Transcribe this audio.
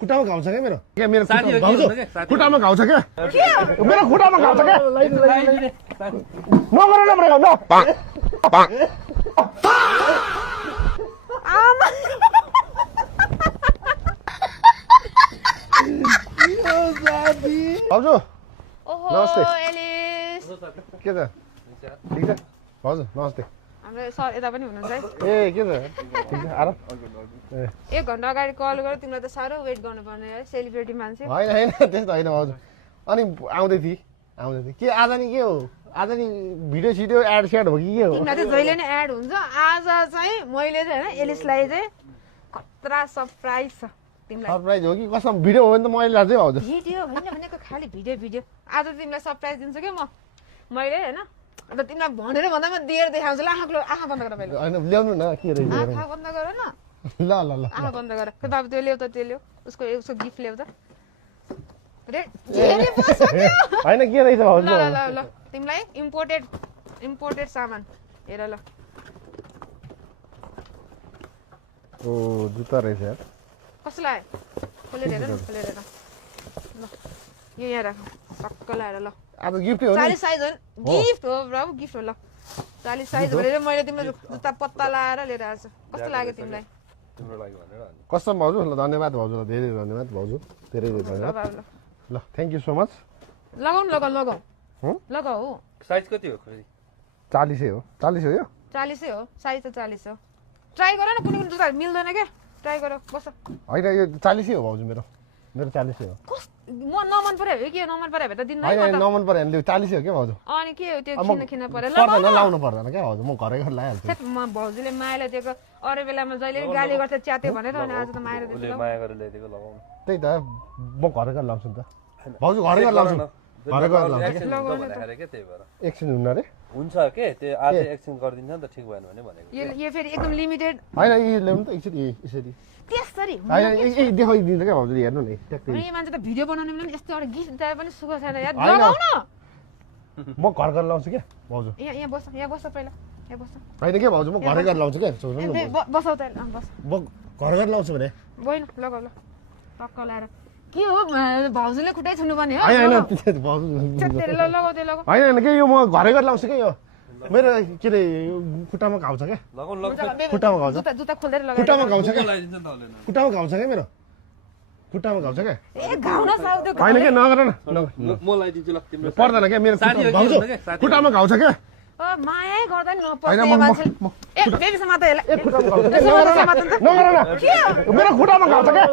खुट्टामा घाउ छ क्या मेरो मेरो साथी हो भाउजू के? साथी खुट्टामा घाउ छ क्या मेरो खुट्टामा घाउ छ क्या नगर न मेरो घाउ आमा भाउजू ओहो नमस्ते। एलिस के छ ठिक छ भाउजू नमस्ते हाम्रो सर यता पनि हुनुहुन्छ है ए के छ ठिक छ आराम ए 1 घण्टा अगाडि कल गरेर तिमीलाई त साह्रो वेट गर्नुपर्ने है सेलिब्रेटी मान्छे होइन होइन त्यस्तो होइन भाउजू अनि आउँदै थिएँ के आज नि के हो आज नि भिडियो सिडियो एड सेड हो कि के हो तिमीलाई त जहिले नै एड हुन्छ आज चाहिँ मैले चाहिँ होइन एलिसलाई चाहिँ खतरा सरप्राइज छ तिमीलाई सरप्राइज हो कि कसम भिडियो हो भने त मैले लान्छु भाउजू भिडियो होइन भनेको खालि भिडियो आज तिमीलाई सरप्राइज दिन्छु कि मैले होइन अन्त तिमीलाई भनेर भन्दामा दिएर देखाउँछु ल आँखा बन्द गर पहिले होइन ल्याउनु न के रहेछ आँखा बन्द गर न ल ल ल आँखा बन्द गर खै बाबु त्यो ल्याउ त त्यो ल्याउ उसको गिफ्ट ल्याउ त होइन के रहेछ ल भाउजू ल ल ल तिमीलाई इम्पोर्टेड सामान हेर ल ओ जुत्ता रहेछ यार कसलाई खोलेर हेर न खोलेर हेर ल यो यहाँ राख टक्क लाएर ल अब गिफ्टै हो नि 40 साइज हो गिफ्ट हो बाबु गिफ्ट हो ल 40 साइज भनेर मैले तिमीलाई जुत्ता पत्ता लाएर लिएर आएको छु कस्तो लाग्यो तिमीलाई तिम्रो लागि भनेर अनि कस्तो भाउजू ल धन्यवाद भाउजू धेरै धन्यवाद भाउजू धेरै ल धन्यवाद बाबु ल ल थ्याङ्क यू सो मच लगाऊ साइज कति हो फेरि 40 हो 40 हो यो 40 हो साइज त 40 हो ट्राई गर न कुनै जुत्ता मिल्दैन क्या ट्राई गर बस होइन यो 40 हो भाउजू मेरो 40 हो म नमन पर्यो हो कि नमन पर्यो भने त दिन्न होइन नमन पऱ्यो भने 40 हो क्या भाउजू अनि के हो त्यो किन पर्यो पर्दैन लाउनु पर्दैन क्या भाउजू म घरै घर लगाइहाल्छु म भाउजूले मायाले दिएको अरू बेलामा जहिले पनि गाली गर्छ च्याते भनेर अनि आज त मायाले उसले दिएको माया गरेर ल्याइदिएको लगाउनु त्यही त म घरै घर लाउँछु नि त भाउजू घरै घर लाउँछु घरै घर लाउँछु एक्सचेन्ज हुन्छ भनेको अरे के त्यही भएर एकछिन हुन्न रे हुन्छ के त्यो आज एक्सचेन्ज गरिदिन्छ नि त ठिक भएन भने भनेको यो फेरि एकदम लिमिटेड होइन यी ल्याउनु त एकछिन यसरी त्यसरी होइन देखाइदिन्छ क्या भाउजू हेर्नु नि ट्याक्कै अनि मान्छे त भिडियो बनाउने बेला पनि यस्तो एउटा गिफ्ट दिए पनि सुख छैन यार लगाउ न म घर घर लाउँछु क्या भाउजू यहाँ बस पहिला यहाँ बस होइन के भाउजू म घरै घर लाउँछु क्या सोच्नु न बसाउ त बस म घर घर लाउँछु भने गएन लगाउ ल टक्क लाएर के हो भाउजूले खुट्टै छुनु पर्ने हो होइन भाउजू लगाउ त्यो लगाउ होइन के यो म घरै घर लाउँछु क्या यो मेरो के अरे खुट्टामा घाउ छ क्या लगाउनु खुट्टामा घाउ छ जुत्ता खोलेर लगाउ खुट्टामा घाउ छ क्या लगाइदिन्छ नि त उसले खुट्टामा घाउ छ क्या मेरो खुट्टामा घाउ छ क्या ए घाउ न साउ त्यो होइन के नगर न म लगाइदिन्छु ल तिम्रो पर्दैन क्या मेरो साथी हो भाउजू के? साथी हो। खुट्टामा घाउ छ क्या माया गर्दा नि होइन, नपर्छ मान्छे ए बेबी समात खुट्टामा घाउ छ क्या नगर न मेरो खुट्टामा घाउ छ क्या